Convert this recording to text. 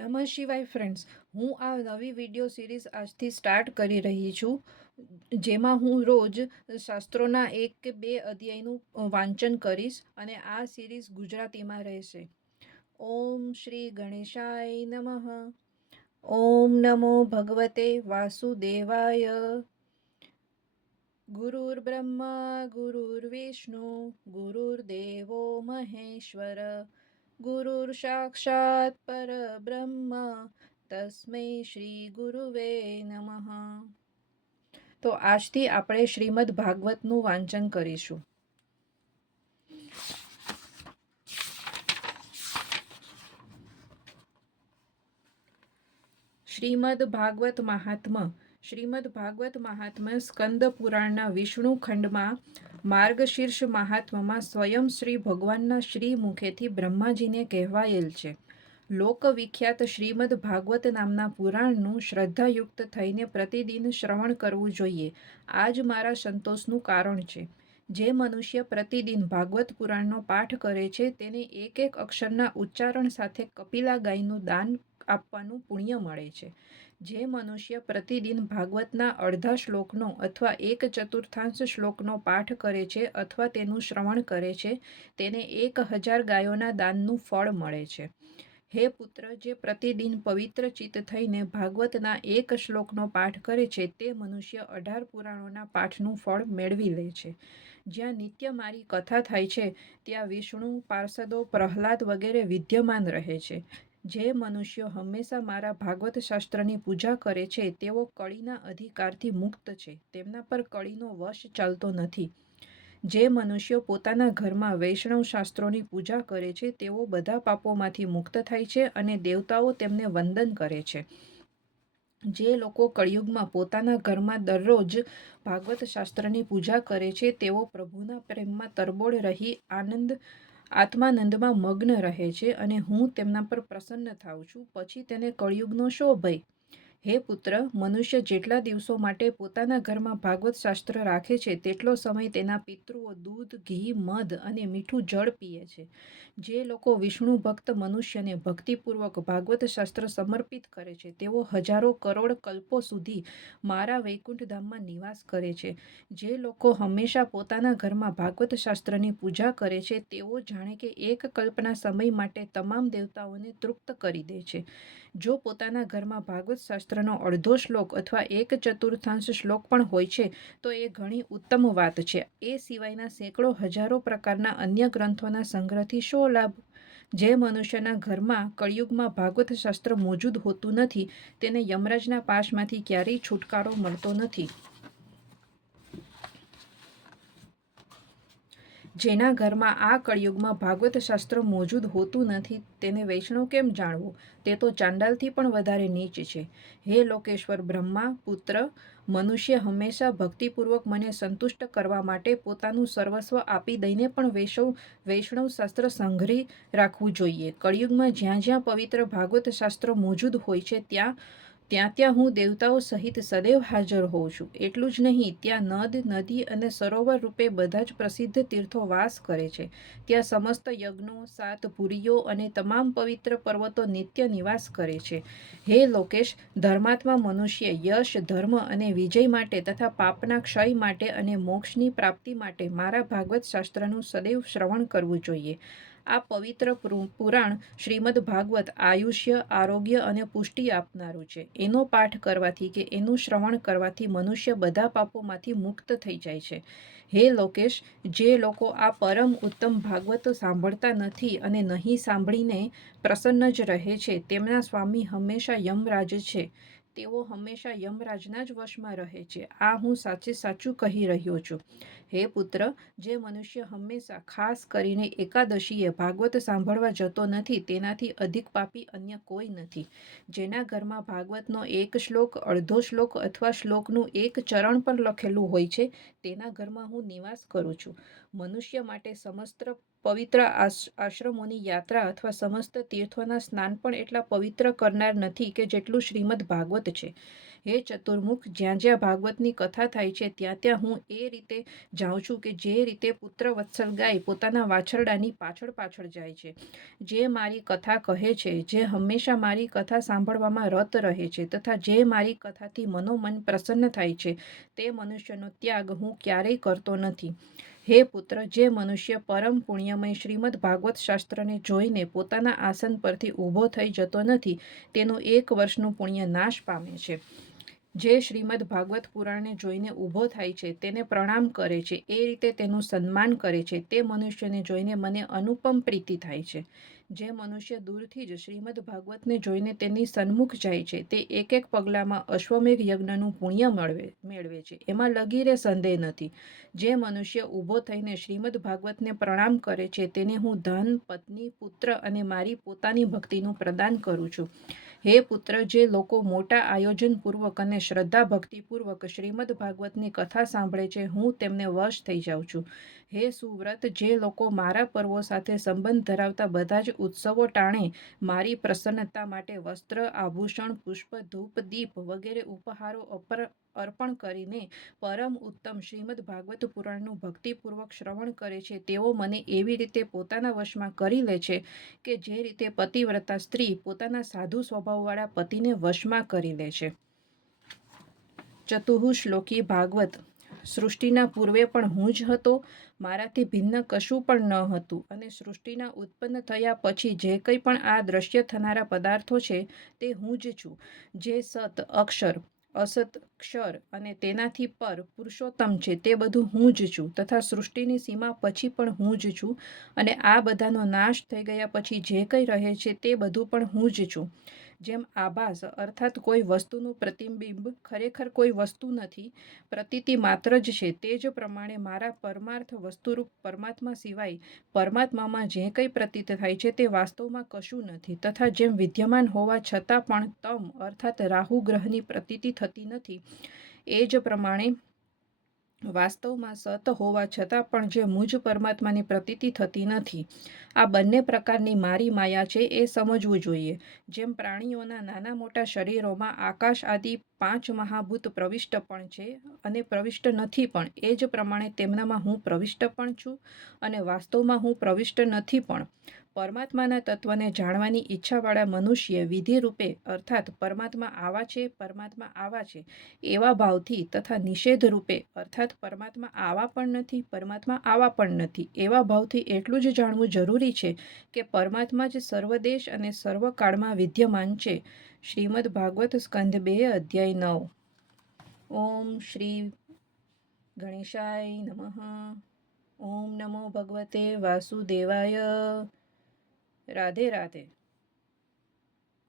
નમઃ શિવાય ફ્રેન્ડ્સ હું આ નવી વીડિયો સિરીઝ આજથી સ્ટાર્ટ કરી રહી છું. જેમાં હું રોજ શાસ્ત્રોના એક કે બે અધ્યાયનું વાંચન કરીશ અને આ સિરીઝ ગુજરાતીમાં રહેશે. ઓમ શ્રી ગણેશાય નમઃ. ઓમ નમો ભગવતે વાસુદેવાય. ગુરુર્બ્રહ્મા, ગુરુર્વિષ્ણુ, ગુરુર્દેવો મહેશ્વર. ગુરુર સાક્ષાત પરબ્રહ્મ તસ્મૈ શ્રી ગુરુવે નમઃ તો આજથી આપણે શ્રીમદ ભાગવતનું વાંચન કરીશું. શ્રીમદ ભાગવત મહાત્મા શ્રીમદ ભાગવત મહાત્મા સ્કંદ પુરાણના વિષ્ણુ ખંડમાં માર્ગશીર્ષ મહાત્મામાં સ્વયં શ્રી ભગવાનના શ્રી મુખેથી બ્રહ્માજીને કહેવાયેલ છે. લોકવિખ્યાત શ્રીમદ ભાગવત નામના પુરાણનું શ્રદ્ધાયુક્ત થઈને પ્રતિદિન શ્રવણ કરવું જોઈએ. આ જ મારા સંતોષનું કારણ છે. જે મનુષ્ય પ્રતિદિન ભાગવત પુરાણનો પાઠ કરે છે, તેને એક એક અક્ષરના ઉચ્ચારણ સાથે કપિલા ગાયનું દાન આપવાનું પુણ્ય મળે છે. જે મનુષ્ય પ્રતિદિન ભાગવતના અડધા શ્લોકનો અથવા એક ચતુર્થાંશ શ્લોકનો પાઠ કરે છે અથવા તેનું શ્રવણ કરે છે, તેને એક હજાર ગાયોના દાનનું ફળ મળે છે. હે પુત્ર, જે પ્રતિદિન પવિત્ર ચિત્ત થઈને ભાગવતના એક શ્લોકનો પાઠ કરે છે, તે મનુષ્ય અઢાર પુરાણોના પાઠનું ફળ મેળવી લે છે. જ્યાં નિત્ય મારી કથા થાય છે, ત્યાં વિષ્ણુ, પાર્ષદો, પ્રહલાદ વગેરે વિદ્યમાન રહે છે. જે મનુષ્યો હંમેશા મારા ભાગવત શાસ્ત્રની પૂજા કરે છે, તેઓ કળીના અધિકારથી મુક્ત છે. તેમના પર કળીનો વશ ચાલતો નથી. જે મનુષ્યો પોતાના ઘરમાં વૈષ્ણવ શાસ્ત્રોની પૂજા કરે છે, તેઓ બધા પાપોમાંથી મુક્ત થાય છે અને દેવતાઓ તેમને વંદન કરે છે. જે લોકો કળિયુગમાં પોતાના ઘરમાં દરરોજ ભાગવત શાસ્ત્રની પૂજા કરે છે, તેઓ પ્રભુના પ્રેમમાં તરબોળ રહી, આનંદ આત્માનંદમાં મગ્ન રહે છે અને હું તેમના પર પ્રસન્ન થાઉં છું. પછી તેને કળિયુગનો શો ભય? હે પુત્ર, મનુષ્ય જેટલા દિવસો માટે પોતાના ઘરમાં ભાગવત શાસ્ત્ર રાખે છે, તેટલો સમય તેના પિતૃઓ દૂધ, ઘી, મધ અને મીઠું જળ પીએ છે. જે લોકો વિષ્ણુ ભક્ત, મનુષ્યને ભક્તિપૂર્વક ભાગવત શાસ્ત્ર સમર્પિત કરે છે, તેઓ હજારો કરોડ કલ્પો સુધી મારા વૈકુંઠ ધામમાં નિવાસ કરે છે. જે લોકો હંમેશા પોતાના ઘરમાં ભાગવત શાસ્ત્રની પૂજા કરે છે, તેઓ જાણે કે એક કલ્પના સમય માટે તમામ દેવતાઓને તૃપ્ત કરી દે છે. જો પોતાના ઘરમાં ભાગવત શાસ્ત્રનો અડધો શ્લોક અથવા એક ચતુર્થાંશ શ્લોક પણ હોય છે, તો એ ઘણી ઉત્તમ વાત છે. એ સિવાયના સેંકડો હજારો પ્રકારના અન્ય ગ્રંથોના સંગ્રહથી શો લાભ. જે મનુષ્યના ઘરમાં કળિયુગમાં ભાગવત શાસ્ત્ર મોજૂદ હોતું નથી, તેને યમરાજના પાશમાંથી ક્યારેય છુટકારો મળતો નથી. જેના ઘરમાં આ કળિયુગમાં ભાગવત શાસ્ત્ર મોજૂદ હોતું નથી, તેને વૈષ્ણવ કેમ જાણવું? તે તો ચાંડાલથી પણ વધારે નીચ છે. હે લોકેશ્વર બ્રહ્મા, પુત્ર, મનુષ્ય હંમેશા ભક્તિપૂર્વક મને સંતુષ્ટ કરવા માટે પોતાનું સર્વસ્વ આપી દઈને પણ વૈષ્ણવ વૈષ્ણવ શાસ્ત્ર સંઘરી રાખવું જોઈએ. કળિયુગમાં જ્યાં જ્યાં પવિત્ર ભાગવત શાસ્ત્ર મોજૂદ હોય છે, ત્યાં ત્યાં ત્યાં હું દેવતાઓ સહિત સદૈવ હાજર હોઉં છું. એટલું જ નહીં, ત્યાં નદ, નદી અને સરોવર રૂપે બધા જ પ્રસિદ્ધ તીર્થો વાસ કરે છે. ત્યાં સમસ્ત યજ્ઞો, સાત પુરીઓ અને તમામ પવિત્ર પર્વતો નિત્ય નિવાસ કરે છે. હે લોકેશ, ધર્માત્મા મનુષ્ય, યશ, ધર્મ અને વિજય માટે તથા પાપના ક્ષય માટે અને મોક્ષની પ્રાપ્તિ માટે મારા ભાગવત શાસ્ત્રનું સદૈવ શ્રવણ કરવું જોઈએ. આ પવિત્ર પુરાણ શ્રીમદ ભાગવત આયુષ્ય, આરોગ્ય અને પુષ્ટિ આપનારું છે. એનો પાઠ કરવાથી કે એનું શ્રવણ કરવાથી મનુષ્ય બધા પાપોમાંથી મુક્ત થઈ જાય છે. હે લોકેશ, જે લોકો આ પરમ ઉત્તમ ભાગવત સાંભળતા નથી અને નહીં સાંભળીને પ્રસન્ન જ રહે છે, તેમના સ્વામી હંમેશા યમરાજ છે. તેઓ હંમેશા યમરાજના જ વશમાં રહે છે. આ હું સાચે સાચું કહી રહ્યો છું. હે પુત્ર, જે મનુષ્ય હંમેશા ખાસ કરીને એકાદશીએ ભાગવત સાંભળવા જતો નથી, તેનાથી અધિક પાપી અન્ય કોઈ નથી. જેના ઘરમાં ભાગવતનો એક શ્લોક, અડધો શ્લોક અથવા શ્લોકનું એક ચરણ પણ લખેલું હોય છે, તેના ઘરમાં હું નિવાસ કરું છું. મનુષ્ય માટે સમસ્ત પવિત્ર આશ, આશ્રમોની યાત્રા અથવા સમસ્ત તીર્થોના સ્નાન પણ એટલા પવિત્ર કરનાર નથી કે જેટલું શ્રીમદ ભાગવત છે. હે ચતુર્મુખ, જ્યાં જ્યાં ભાગવતની કથા થાય છે, ત્યાં ત્યાં હું એ રીતે જાઉં છું કે જે રીતે પુત્ર વત્સલ ગાય પોતાના વાછરડાની પાછળ પાછળ જાય છે. જે મારી કથા કહે છે, જે હંમેશા મારી કથા સાંભળવામાં રત રહે છે તથા જે મારી કથાથી મનોમન પ્રસન્ન થાય છે, તે મનુષ્યનો ત્યાગ હું ક્યારેય કરતો નથી. હે પુત્ર, જે મનુષ્ય પરમ પુણ્યમય શ્રીમદ ભાગવત શાસ્ત્રને જોઈને પોતાના આસન પરથી ઊભો થઈ જતો નથી, તેનું એક વર્ષનું પુણ્ય નાશ પામે છે. જે શ્રીમદ ભાગવત પુરાણને જોઈને ઊભો થાય છે, તેને પ્રણામ કરે છે, એ રીતે તેનું સન્માન કરે છે, તે મનુષ્યને જોઈને મને અનુપમ પ્રીતિ થાય છે. જે મનુષ્ય દૂરથી જ શ્રીમદ ભાગવતને જોઈને તેની સન્મુખ જાય છે, તે એક એક પગલામાં અશ્વમેઘ યજ્ઞનું પુણ્ય મેળવે મેળવે છે. એમાં લગીરે સંદેહ નથી. જે મનુષ્ય ઊભો થઈને શ્રીમદ ભાગવતને પ્રણામ કરે છે, તેને હું ધન, પત્ની, પુત્ર અને મારી પોતાની ભક્તિનું પ્રદાન કરું છું. હે પુત્ર, જે લોકો મોટા આયોજનપૂર્વક અને શ્રદ્ધા ભક્તિપૂર્વક શ્રીમદ ભાગવતની કથા સાંભળે છે, હું તેમને વશ થઈ જાઉં છું. હે સુવ્રત, જે લોકો મારા પર્વો સાથે સંબંધ ધરાવતા બધા જ ઉત્સવો ટાણે મારી પ્રસન્નતા માટે વસ્ત્ર, આભૂષણ, પુષ્પ, ધૂપ, દીપ વગેરે ઉપહારો અપર, અર્પણ કરીને પરમ ઉત્તમ શ્રીમદ ભાગવત પુરાણનું ભક્તિપૂર્વક શ્રવણ કરે છે. તેઓ મને એવી રીતે પોતાના વશમાં કરી લે છે કે જે રીતે પતિવ્રતા સ્ત્રી પોતાના સાધુ સ્વભાવવાળા પતિને વશમાં કરી લે છે. ચતુઃ શ્લોકી ભાગવત સૃષ્ટિના પૂર્વે પણ હું જ હતો, મારાથી ભિન્ન કશું પણ ન હતું. અને સૃષ્ટિના ઉત્પન્ન થયા પછી જે કંઈ પણ આ દ્રશ્ય થનારા પદાર્થો છે તે હું જ છું. જે સત, અક્ષર, અસત, ક્ષર અને તેનાથી પર પુરુષોત્તમ છે તે બધું હું જ છું તથા સૃષ્ટિની સીમા પછી પણ હું જ છું અને આ બધાનો નાશ થઈ ગયા પછી જે કંઈ રહે છે તે બધું પણ હું જ છું. જેમ આભાસ, અર્થાત કોઈ વસ્તુનું પ્રતિબિંબ ખરેખર કોઈ વસ્તુ નથી, પ્રતીતિ માત્ર જ છે, તે જ પ્રમાણે મારા પરમાર્થ વસ્તુરૂપ પરમાત્મા સિવાય પરમાત્મામાં જે કંઈ પ્રતીત થાય છે તે વાસ્તવમાં કશું નથી, તથા જેમ વિદ્યમાન હોવા છતાં પણ તમ, અર્થાત રાહુ ગ્રહની પ્રતીતિ થતી નથી, એ જ પ્રમાણે વાસ્તવમાં સત હોવા છતાં પણ જે મુજ પરમાત્માની પ્રતીતિ થતી નથી. આ બંને પ્રકારની મારી માયા છે એ સમજવું જોઈએ. જેમ પ્રાણીઓના નાના મોટા શરીરોમાં આકાશ આદિ પાંચ મહાભૂત પ્રવિષ્ટ પણ છે અને પ્રવિષ્ટ નથી પણ, એ જ પ્રમાણે તેમનામાં હું પ્રવિષ્ટ પણ છું અને વાસ્તવમાં હું પ્રવિષ્ટ નથી પણ. પરમાત્માના તત્વને જાણવાની ઈચ્છાવાળા મનુષ્ય વિધિ રૂપે અર્થાત પરમાત્મા આવા છે, પરમાત્મા આવા છે, એવા ભાવથી તથા નિષેધ રૂપે અર્થાત પરમાત્મા આવા પણ નથી, પરમાત્મા આવા પણ નથી. એવા ભાવથી એટલું જ જાણવું જરૂરી છે કે પરમાત્મા જ સર્વદેશ અને સર્વકાળમાં વિદ્યમાન છે. શ્રીમદ ભાગવત સ્કંદ બે અધ્યાય નવ. ઓમ શ્રી ગણેશાય નમઃ. ઓમ નમો ભગવતે વાસુદેવાય. રાધે રાધે.